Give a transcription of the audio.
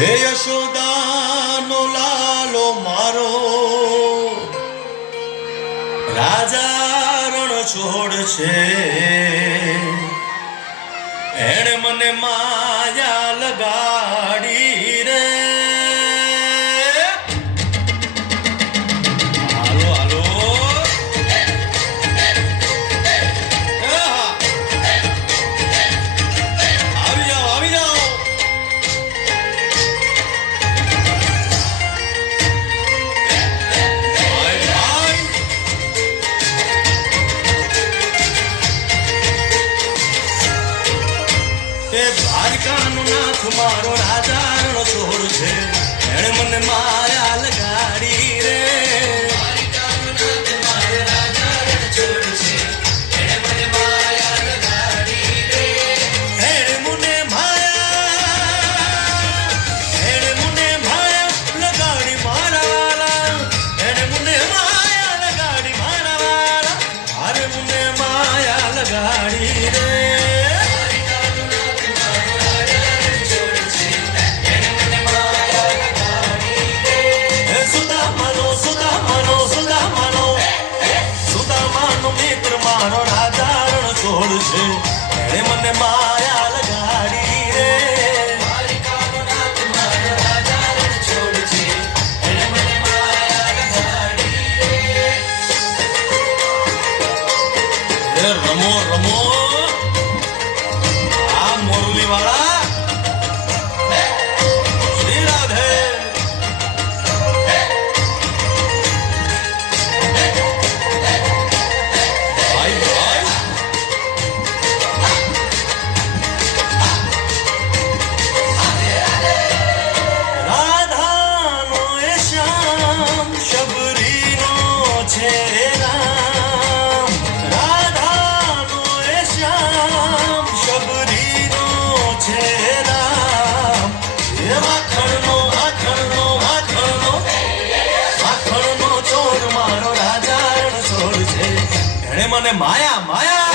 હે યશોદાનો લાલો મારો રાજા રણ છોડ છે એણે મને માયા લગાડી રે હાલો હાલો આવી જાઓ આવી જાઓ દ્વારકાનો નાથ મારો રાજા રણ છોડ છે એણે મને માયા લગાડી રે દ્વારકાનો નાથ મારો રાજા રણ છોડ છે એણે મને માયા લગાડી રે એણે મને માયા લગાડી મારા વાલા એણે મને માયા લગાડી મારા વાલા અરે મને માયા લગાડી રે મિત્ર મારો રાજા રણ છોડ છે એણે મને માયા લગાડી રે દ્વારિકાનો નાથ મારો રાજા રણ છોડ છે એણે મને માયા લગાડી રે રમો રમો આ મોરલી વાળા શ્રી રાધે મને માયા માયા